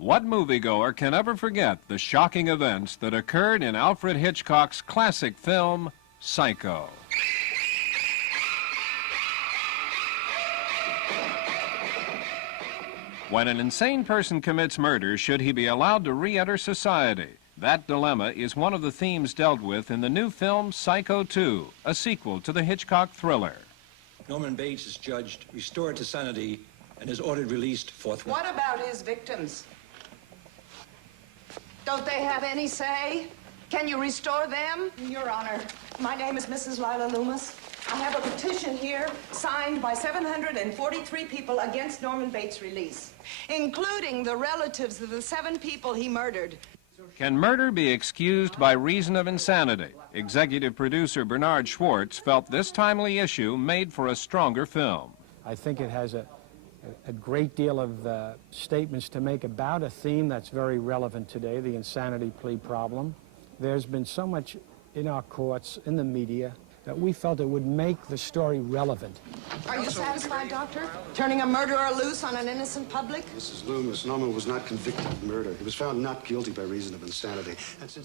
What moviegoer can ever forget the shocking events that occurred in Alfred Hitchcock's classic film, Psycho? When an insane person commits murder, should he be allowed to re-enter society? That dilemma is one of the themes dealt with in the new film Psycho 2, a sequel to the Hitchcock thriller. Norman Bates is judged, restored to sanity, and is ordered released forthwith. What about his victims? Don't they have any say? Can you restore them? Your Honor, my name is Mrs. Lila Loomis. I have a petition here signed by 743 people against Norman Bates' release. Including the relatives of the 7 people he murdered. Can murder be excused by reason of insanity? Executive producer Bernard Schwartz felt this timely issue made for a stronger film. I think it has a great deal of statements to make about a theme that's very relevant today, the insanity plea problem. There's been so much in our courts, in the media, that we felt it would make the story relevant. Are you satisfied, Doctor? Turning a murderer loose on an innocent public? Mrs. Loomis, Norman was not convicted of murder. He was found not guilty by reason of insanity.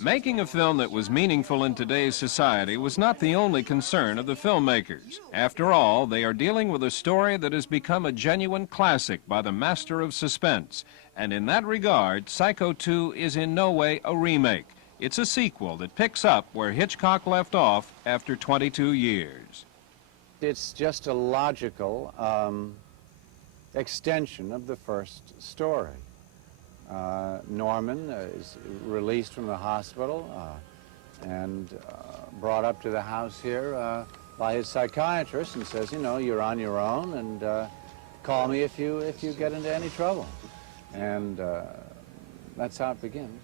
Making a film that was meaningful in today's society was not the only concern of the filmmakers. After all, they are dealing with a story that has become a genuine classic by the master of suspense. And in that regard, Psycho 2 is in no way a remake. It's a sequel that picks up where Hitchcock left off after 22 years. It's just a logical extension of the first story. Norman is released from the hospital and brought up to the house here by his psychiatrist and says, you know, you're on your own and call me if you get into any trouble. And that's how it begins.